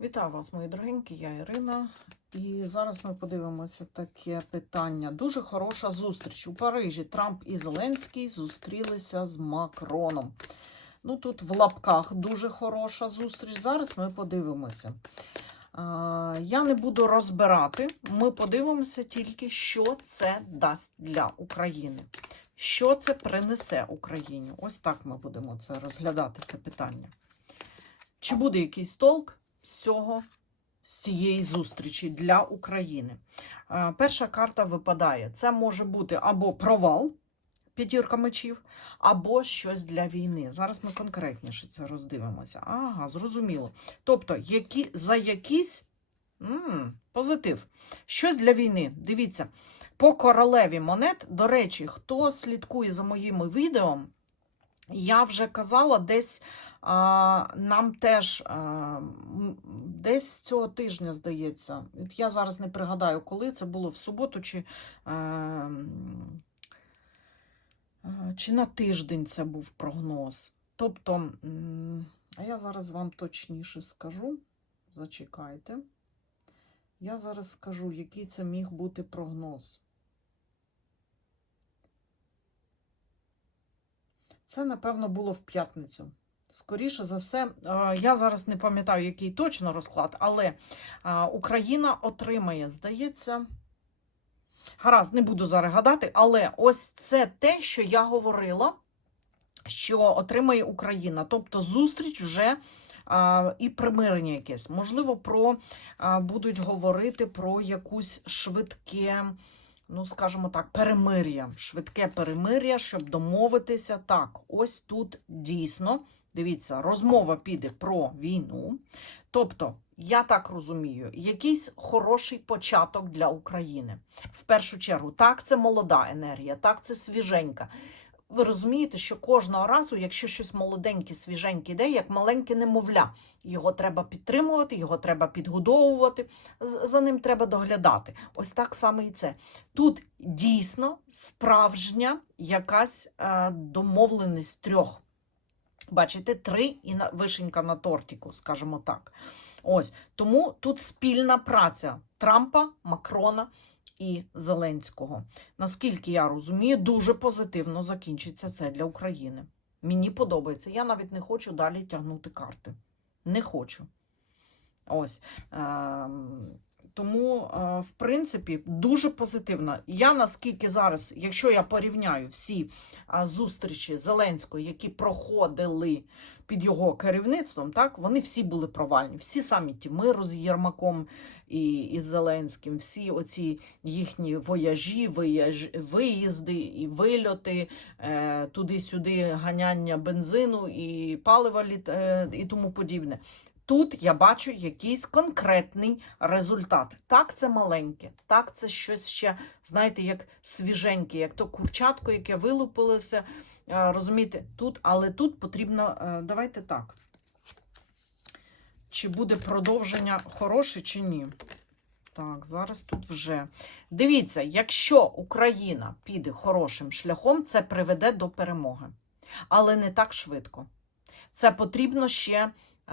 Вітаю вас, мої дорогенькі, я Ірина. І зараз ми подивимося таке питання. Дуже хороша зустріч. У Парижі Трамп і Зеленський зустрілися з Макроном. Ну, тут в лапках дуже хороша зустріч. Зараз ми подивимося. Я не буду розбирати. Ми подивимося тільки, що це дасть для України. Що це принесе Україні? Ось так ми будемо це розглядати, це питання. Чи буде якийсь толк з цього, з цієї зустрічі для України? Е, Перша карта випадає. Це може бути або провал, п'ятірка мечів, або щось для війни. Зараз ми конкретніше це роздивимося. Ага, зрозуміло. Тобто, які, за якийсь позитив. Щось для війни. Дивіться, по королеві монет, до речі, хто слідкує за моїми відео, я вже казала, десь а, нам теж а, десь цього тижня, здається. От я зараз не пригадаю, коли це було в суботу чи, а, чи на тиждень це був прогноз. Тобто, а я зараз вам точніше скажу. Зачекайте. Я зараз скажу, який це міг бути прогноз. Це, напевно, було в п'ятницю. Скоріше за все, я зараз не пам'ятаю, який точно розклад, але Україна отримає, здається. Гаразд, не буду зараз гадати, але ось це те, що я говорила, що отримає Україна. Тобто зустріч вже і примирення якесь. Можливо, про будуть говорити про якусь швидке, ну, скажімо так, перемир'я. Швидке перемир'я, щоб домовитися. Так, ось тут дійсно, дивіться, розмова піде про війну. Тобто, я так розумію, якийсь хороший початок для України. В першу чергу, так, це молода енергія, так, це свіженька. Ви розумієте, що кожного разу, якщо щось молоденьке, свіженьке йде, як маленьке немовля, його треба підтримувати, його треба підгодовувати, за ним треба доглядати. Ось так само і це. Тут дійсно справжня якась е, домовленість трьох. Бачите, три і на, вишенька на тортику, скажімо так. Ось тому тут спільна праця Трампа, Макрона і Зеленського. Наскільки я розумію, дуже позитивно закінчиться це для України. Мені подобається. Я навіть не хочу далі тягнути карти. Не хочу. Ось. Тому, е, в принципі, дуже позитивно. Я наскільки зараз, якщо я порівняю всі зустрічі Зеленського, які проходили під його керівництвом, так вони всі були провальні. Всі саміті миру з Єрмаком і, і Зеленським, всі оці їхні вояжі, вияж, виїзди і вильоти, е, туди-сюди ганяння бензину і палива е, і тому подібне. Тут я бачу якийсь конкретний результат. Так, це маленьке, так, це щось ще, знаєте, як свіженьке, як то курчатко, яке вилупилося. Е, Розумієте, тут, але тут потрібно, е, давайте так. Чи буде продовження хороше, чи ні? Так, зараз тут вже. Дивіться, якщо Україна піде хорошим шляхом, це приведе до перемоги. Але не так швидко. Це потрібно ще,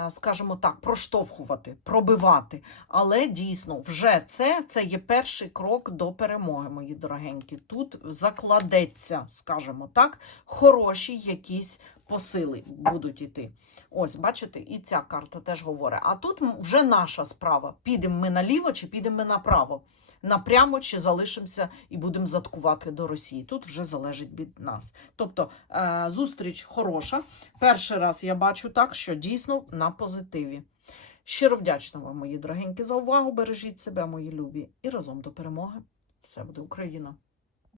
скажімо так, проштовхувати, пробивати. Але дійсно, вже це, це є перший крок до перемоги, мої дорогенькі. Тут закладеться, скажімо так, хороші якісь посили будуть іти. Ось, бачите, і ця карта теж говорить. А тут вже наша справа. Підемо ми наліво чи підемо ми направо. Напрямо чи залишимося і будемо заткувати до Росії. Тут вже залежить від нас. Тобто е, зустріч хороша. Перший раз я бачу так, що дійсно на позитиві. Щиро вдячна вам, мої дорогенькі, за увагу. Бережіть себе, мої любі, і разом до перемоги. Все буде Україна!